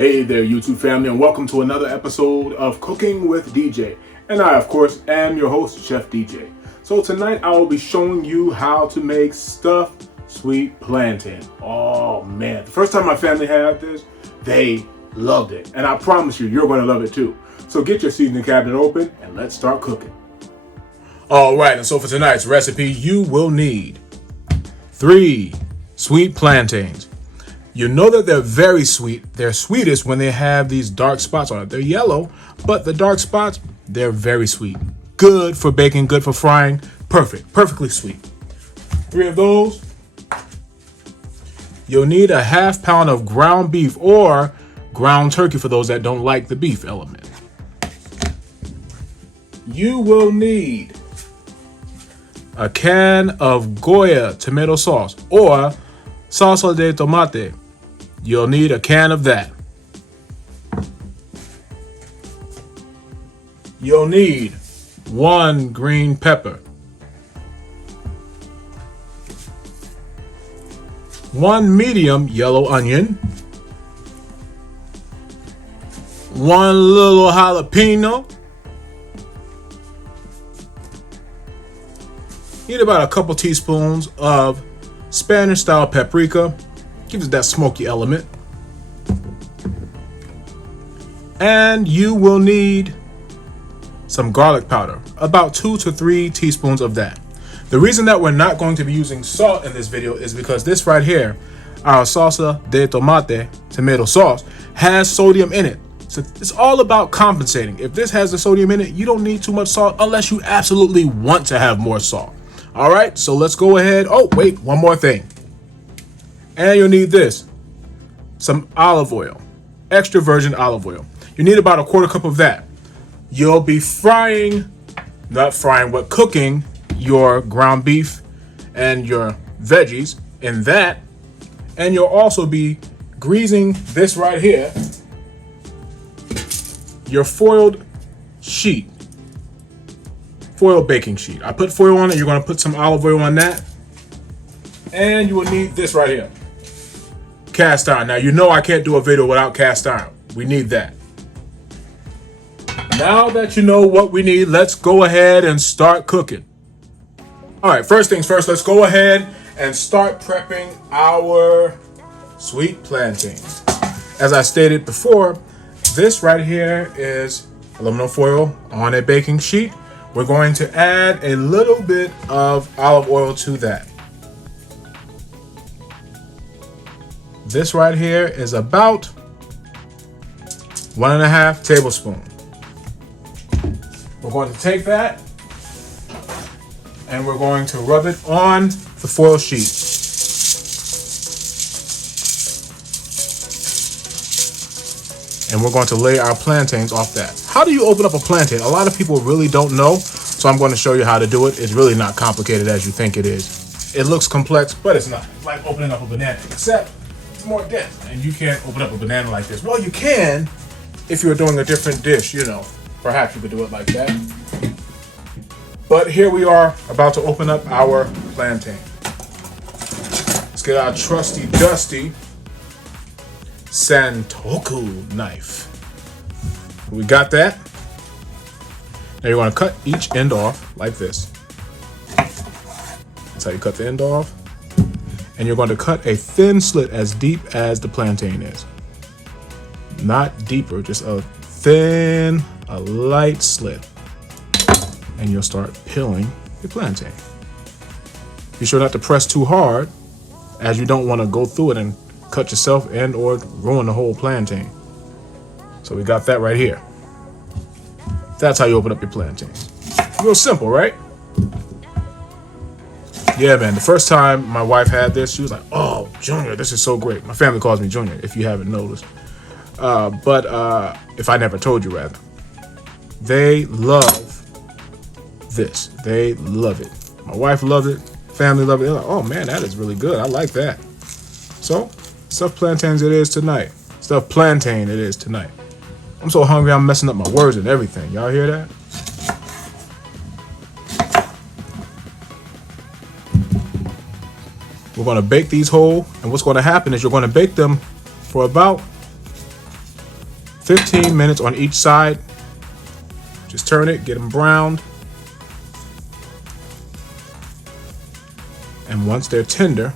Hey there, YouTube family, and welcome to another episode of Cooking with DJ. And I, of course, am your host, Chef DJ. So tonight I will be showing you how to make stuffed sweet plantain. Oh man, the first time my family had this, they loved it. And I promise you, you're going to love it too. So get your seasoning cabinet open and let's start cooking. All right, and so for tonight's recipe, you will need 3 sweet plantains. You know that they're very sweet. They're sweetest when they have these dark spots on it. They're yellow, but the dark spots, they're very sweet. Good for baking, good for frying. Perfectly sweet. 3 of those. You'll need a ½ pound of ground beef or ground turkey for those that don't like the beef element. You will need a can of Goya tomato sauce or salsa de tomate. You'll need a can of that. You'll need 1 green pepper, 1 medium yellow onion, 1 little jalapeno. Need about a couple teaspoons of Spanish style paprika. Gives it that smoky element. And you will need some garlic powder, about 2 to 3 teaspoons of that. The reason that we're not going to be using salt in this video is because this right here, our salsa de tomate, tomato sauce, has sodium in it. So it's all about compensating. If this has the sodium in it, you don't need too much salt unless you absolutely want to have more salt. All right, so let's go ahead. Oh, wait, one more thing. And you'll need this, some olive oil, extra virgin olive oil. You need about a 1/4 cup of that. You'll be cooking your ground beef and your veggies in that. And you'll also be greasing this right here, your foil baking sheet. I put foil on it. You're going to put some olive oil on that. And you will need this right here, cast iron. Now, you know I can't do a video without cast iron. We need that. Now that you know what we need, let's go ahead and start cooking. All right, first things first, let's go ahead and start prepping our sweet plantains. As I stated before, this right here is aluminum foil on a baking sheet. We're going to add a little bit of olive oil to that. This right here is about 1½ tablespoon. We're going to take that and we're going to rub it on the foil sheet. And we're going to lay our plantains off that. How do you open up a plantain? A lot of people really don't know, so I'm going to show you how to do it. It's really not complicated as you think it is. It looks complex, but it's not. It's like opening up a banana, except it's more dense, and you can't open up a banana like this. Well, you can if you're doing a different dish, you know. Perhaps you could do it like that. But here we are about to open up our plantain. Let's get our trusty dusty Santoku knife. We got that. Now you're going to cut each end off like this. That's how you cut the end off. And you're going to cut a thin slit as deep as the plantain is. Not deeper, just a light slit. And you'll start peeling the plantain. Be sure not to press too hard, as you don't want to go through it and cut yourself and or ruin the whole plantain. So we got that right here. That's how you open up your plantains. Real simple, right? Yeah, man, the first time my wife had this, she was like, "Oh, Junior, this is so great." My family calls me Junior, if you haven't noticed. But if I never told you, rather. They love this. They love it. My wife loved it. Family loved it. They're like, "Oh, man, that is really good. I like that." So, stuffed plantains it is tonight. Stuffed plantain it is tonight. I'm so hungry, I'm messing up my words and everything. Y'all hear that? We're going to bake these whole, and what's going to happen is you're going to bake them for about 15 minutes on each side. Just turn it, get them browned. And once they're tender,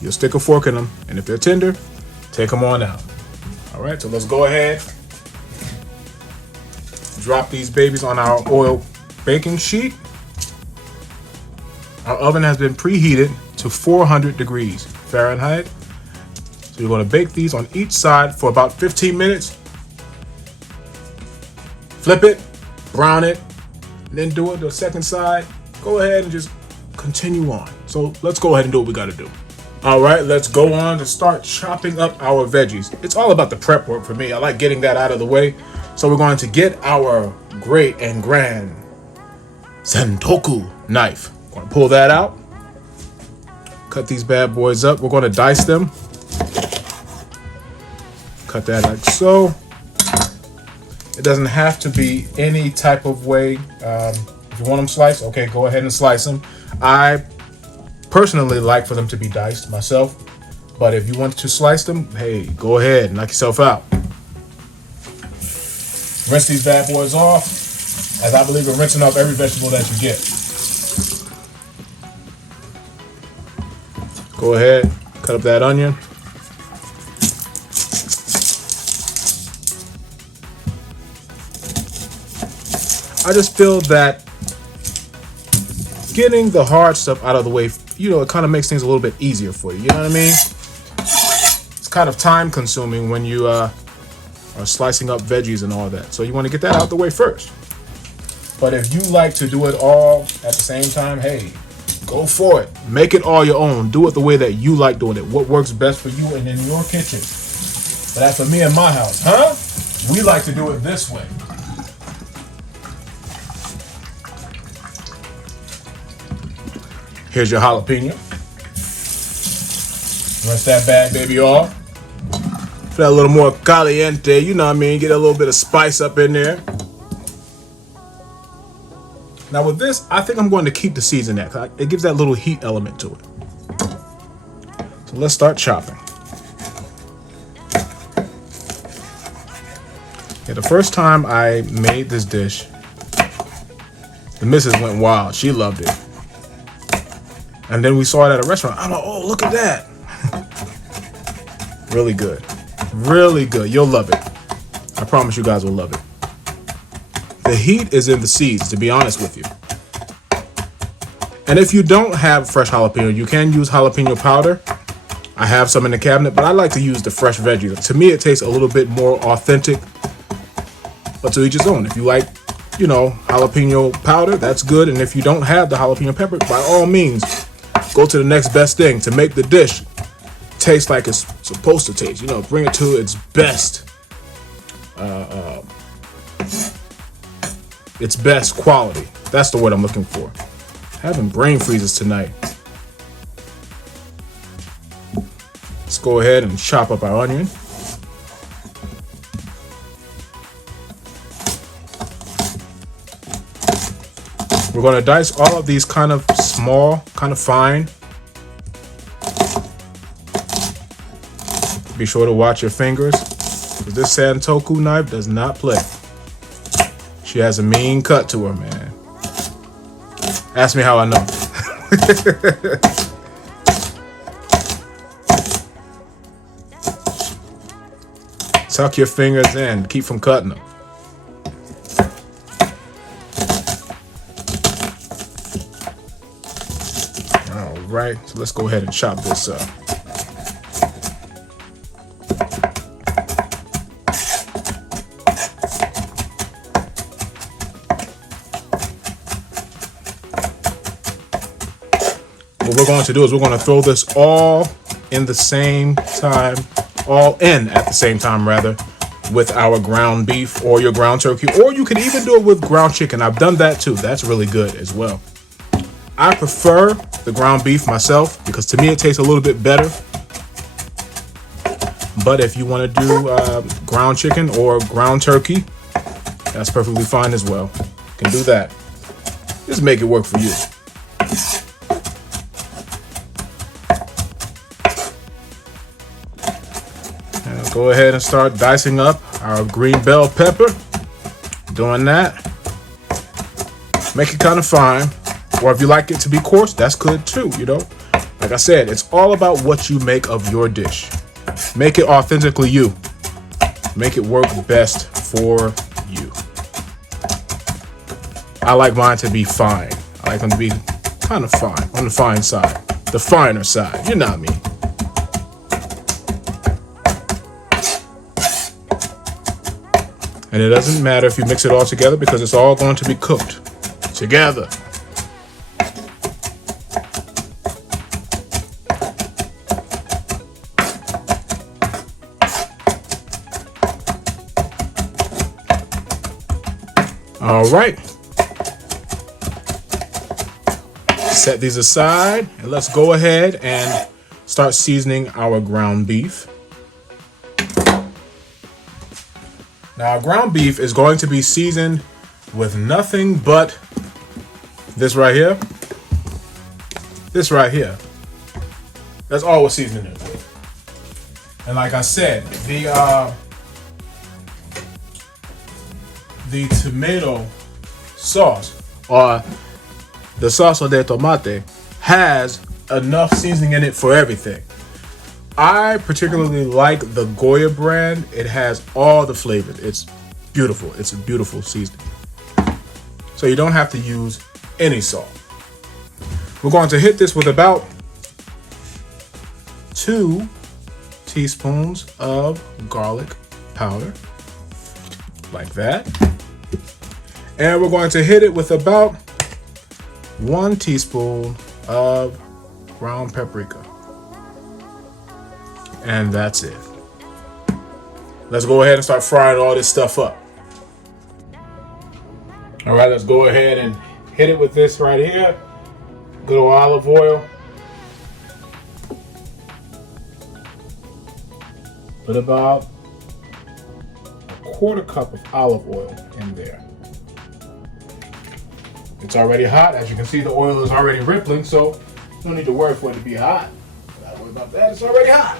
you'll stick a fork in them. And if they're tender, take them on out. All right, so let's go ahead. Drop these babies on our oil baking sheet. Our oven has been preheated to 400 degrees Fahrenheit. So you're going to bake these on each side for about 15 minutes. Flip it, brown it, then do it the second side. Go ahead and just continue on. So let's go ahead and do what we got to do. All right, let's go on to start chopping up our veggies. It's all about the prep work for me. I like getting that out of the way. So we're going to get our great and grand Sentoku knife. Going to pull that out. Cut these bad boys up. We're going to dice them. Cut that like so. It doesn't have to be any type of way. If you want them sliced, okay, go ahead and slice them. I personally like for them to be diced myself, but if you want to slice them, hey, go ahead, knock yourself out. Rinse these bad boys off, as I believe in rinsing off every vegetable that you get. Go ahead, cut up that onion. I just feel that getting the hard stuff out of the way, you know, it kind of makes things a little bit easier for you. You know what I mean? It's kind of time consuming when you are slicing up veggies and all that. So you want to get that out the way first. But if you like to do it all at the same time, hey, go for it. Make it all your own. Do it the way that you like doing it. What works best for you and in your kitchen. But as for me and my house, we like to do it this way. Here's your jalapeno. Rinse that bad baby off. Put that a little more caliente, you know what I mean? Get a little bit of spice up in there. Now with this, I think I'm going to keep the seeds in that, 'cause it gives that little heat element to it. So let's start chopping. Yeah, the first time I made this dish, the missus went wild. She loved it. And then we saw it at a restaurant. I'm like, oh, look at that. Really good. Really good. You'll love it. I promise you guys will love it. The heat is in the seeds, to be honest with you. And if you don't have fresh jalapeno, you can use jalapeno powder. I have some in the cabinet, but I like to use the fresh veggies. To me, it tastes a little bit more authentic, but to each his own. If you like, you know, jalapeno powder, that's good. And if you don't have the jalapeno pepper, by all means, go to the next best thing to make the dish taste like it's supposed to taste. You know, bring it to its best, quality. That's the word I'm looking for. Having brain freezes tonight. Let's go ahead and chop up our onion. We're going to dice all of these kind of small, kind of fine. Be sure to watch your fingers, because this Sentoku knife does not play. She has a mean cut to her, man. Ask me how I know. Tuck your fingers in, keep from cutting them. Right, so let's go ahead and chop this up. What we're going to do is we're going to throw this all in at the same time, with our ground beef or your ground turkey, or you could even do it with ground chicken. I've done that too. That's really good as well. I prefer the ground beef myself because to me it tastes a little bit better. But if you want to do ground chicken or ground turkey, that's perfectly fine as well. You can do that. Just make it work for you. go ahead and start dicing up our green bell pepper. Doing that. Make it kind of fine. Or if you like it to be coarse, that's good too, you know. Like I said, it's all about what you make of your dish. Make it authentically you. Make it work best for you. I like mine to be fine. I like them to be kind of fine, on the fine side. The finer side, you know what I mean. And it doesn't matter if you mix it all together because it's all going to be cooked together. All right. Set these aside and let's go ahead and start seasoning our ground beef. Now, ground beef is going to be seasoned with nothing but this right here. This right here. That's all we're seasoning it with. And like I said, the tomato sauce, or the salsa de tomate, has enough seasoning in it for everything. I particularly like the Goya brand. It has all the flavors. It's beautiful. It's a beautiful seasoning. So you don't have to use any salt. We're going to hit this with about 2 teaspoons of garlic powder, like that. And we're going to hit it with about 1 teaspoon of ground paprika. And that's it. Let's go ahead and start frying all this stuff up. All right, let's go ahead and hit it with this right here. Good old olive oil. Put about a 1/4 cup of olive oil in there. It's already hot. As you can see, the oil is already rippling, so no need to worry for it to be hot. Don't worry about that. It's already hot.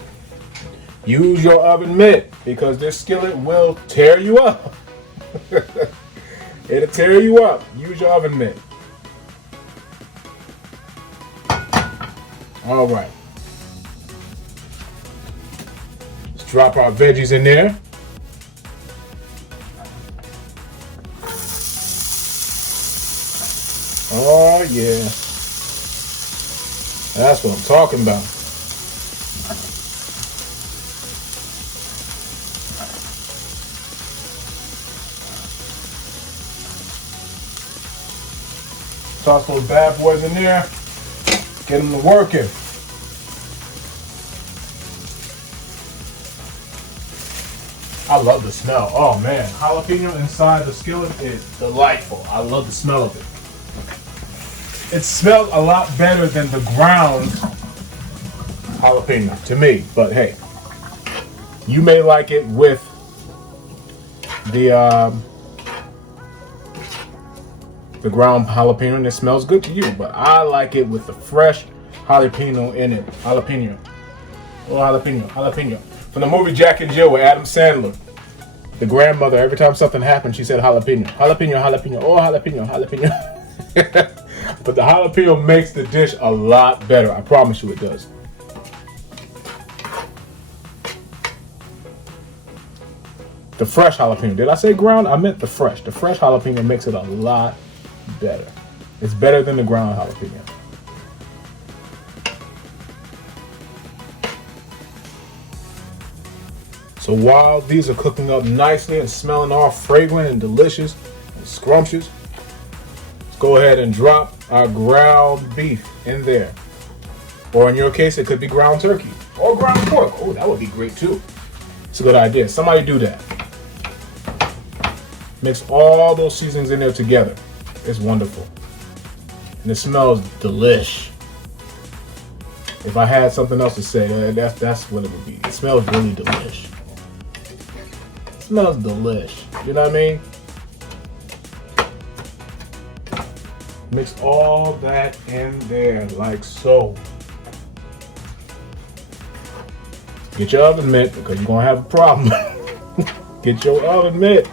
Use your oven mitt because this skillet will tear you up. It'll tear you up. Use your oven mitt. All right. Let's drop our veggies in there. Oh yeah. That's what I'm talking about. Toss those bad boys in there. Get them to working. I love the smell. Oh man, jalapeno inside the skillet is delightful. I love the smell of it. It smells a lot better than the ground jalapeno to me, but hey, you may like it with the ground jalapeno and it smells good to you, but I like it with the fresh jalapeno in it. Jalapeno. Oh, jalapeno. From the movie Jack and Jill with Adam Sandler. The grandmother, every time something happened, she said jalapeno. Jalapeno. Oh, jalapeno. But the jalapeno makes the dish a lot better. I promise you it does. The fresh jalapeno. Did I say ground? I meant the fresh. The fresh jalapeno makes it a lot better. It's better than the ground jalapeno. So while these are cooking up nicely and smelling all fragrant and delicious and scrumptious, let's go ahead and drop our ground beef in there. Or in your case, it could be ground turkey or ground pork. Oh, that would be great too. It's a good idea. Somebody do that. Mix all those seasonings in there together. It's wonderful. And it smells delish. If I had something else to say, that's what it would be. It smells really delish. It smells delish. You know what I mean? Mix all that in there like so. Get your oven mitt because you're going to have a problem. Get your oven mitt.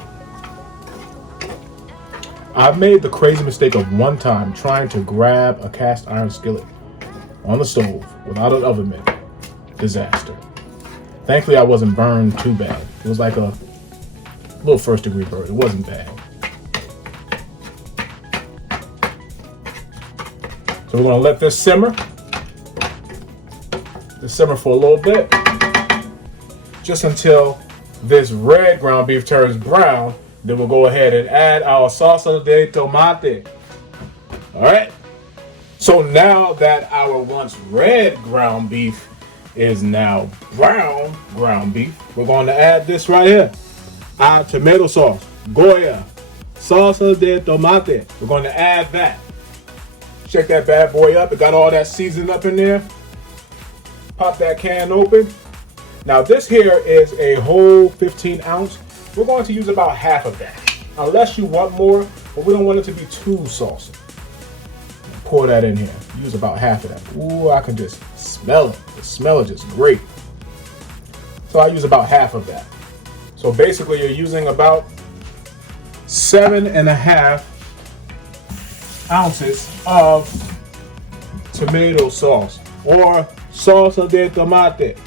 I made the crazy mistake of one time trying to grab a cast iron skillet on the stove without an oven mitt. Disaster. Thankfully, I wasn't burned too bad. It was like a little first degree burn. It wasn't bad. So we're going to let this simmer. Simmer for a little bit. Just until this red ground beef turns brown. Then we'll go ahead and add our salsa de tomate. All right. So now that our once red ground beef is now brown ground beef, we're going to add this right here. Our tomato sauce, Goya, salsa de tomate. We're going to add that. Check that bad boy up. It got all that seasoning up in there. Pop that can open. Now this here is a whole 15 ounce. We're going to use about half of that. Unless you want more, but we don't want it to be too saucy. Pour that in here. Use about half of that. Ooh, I can just smell it. The smell is just great. So I use about half of that. So basically you're using about 7.5 ounces of tomato sauce or salsa de tomate.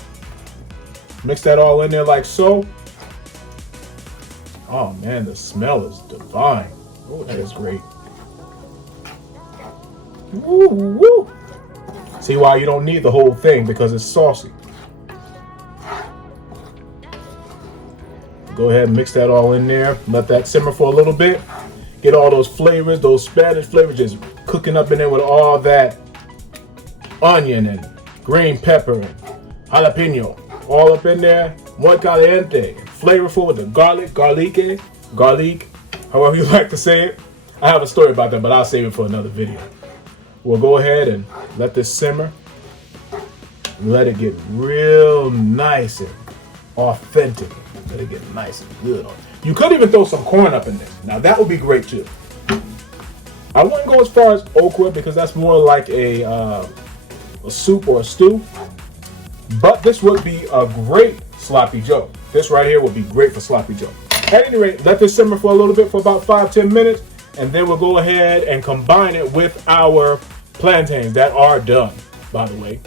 Mix that all in there like so. Oh man, the smell is divine. Oh, that is great. Woo, woo. See why you don't need the whole thing, because it's saucy. Go ahead and mix that all in there. Let that simmer for a little bit. Get all those flavors, those Spanish flavors just cooking up in there with all that onion and green pepper and jalapeno. All up in there. Muy caliente. Flavorful with the garlic, however you like to say it. I have a story about that, but I'll save it for another video. We'll go ahead and let this simmer. Let it get real nice and authentic. Let it get nice and good. You could even throw some corn up in there. Now that would be great too. I wouldn't go as far as okra because that's more like a soup or a stew. But this would be a great sloppy joe. This right here would be great for sloppy joe. At any rate, let this simmer for a little bit, for about 5-10 minutes, and then we'll go ahead and combine it with our plantains that are done, by the way.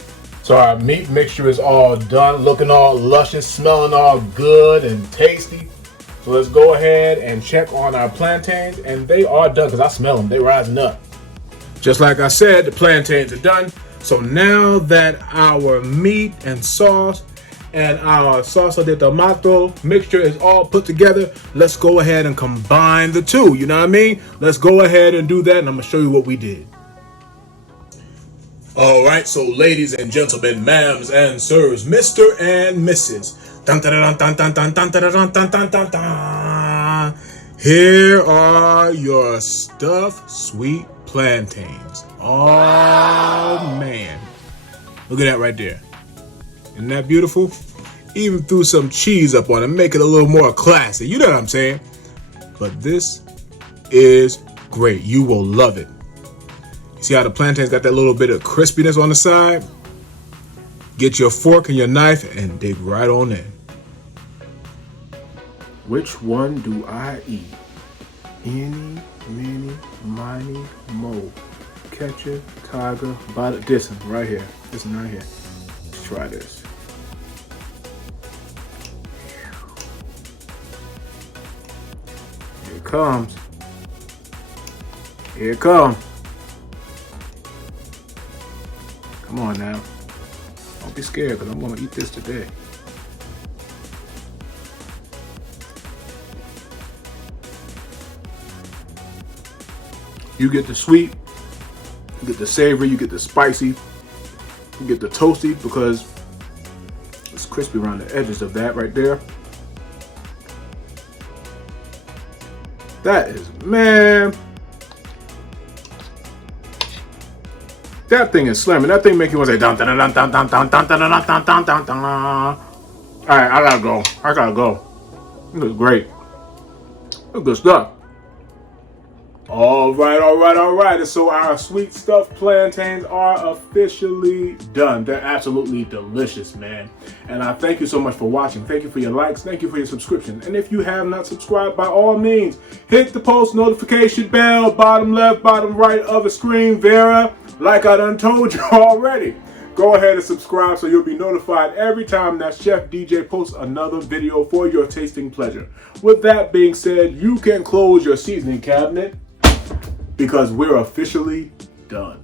So our meat mixture is all done, looking all luscious, smelling all good and tasty. So let's go ahead and check on our plantains, and they are done because I smell them. They're rising up. Just like I said, the plantains are done. So now that our meat and sauce and our salsa de tomato mixture is all put together, let's go ahead and combine the two. You know what I mean? Let's go ahead and do that, and I'm gonna show you what we did. All right, so ladies and gentlemen, ma'ams and sirs, Mr. and Mrs. Dun, dun, dun, dun, dun, dun, dun, dun, dun, dun, dun, dun. Here are your stuffed sweet plantains. Oh man, look at that right there. Isn't that beautiful? Even threw some cheese up on it, make it a little more classy. You know what I'm saying? But this is great. You will love it. You see how the plantains got that little bit of crispiness on the side? Get your fork and your knife and dig right on in. Which one do I eat? Eeny, meeny, miny, mo. Catcher, tiger, body. This one right here. This one right here. Let's try this. Here it comes. Here it comes. Come on now. Don't be scared because I'm going to eat this today. You get the sweet, you get the savory, you get the spicy, you get the toasty because it's crispy around the edges of that right there. That is, man, that thing is slamming. That thing make you want to say dun dun dun dun dun dun dun dun dun dun dun dun dun. All right, I gotta go. This is great. That's good stuff. All right. And so our sweet stuffed plantains are officially done. They're absolutely delicious, man. And I thank you so much for watching. Thank you for your likes. Thank you for your subscription. And if you have not subscribed, by all means, hit the post notification bell, bottom left, bottom right of the screen, Vera, like I done told you already. Go ahead and subscribe so you'll be notified every time that Chef DJ posts another video for your tasting pleasure. With that being said, you can close your seasoning cabinet because we're officially done.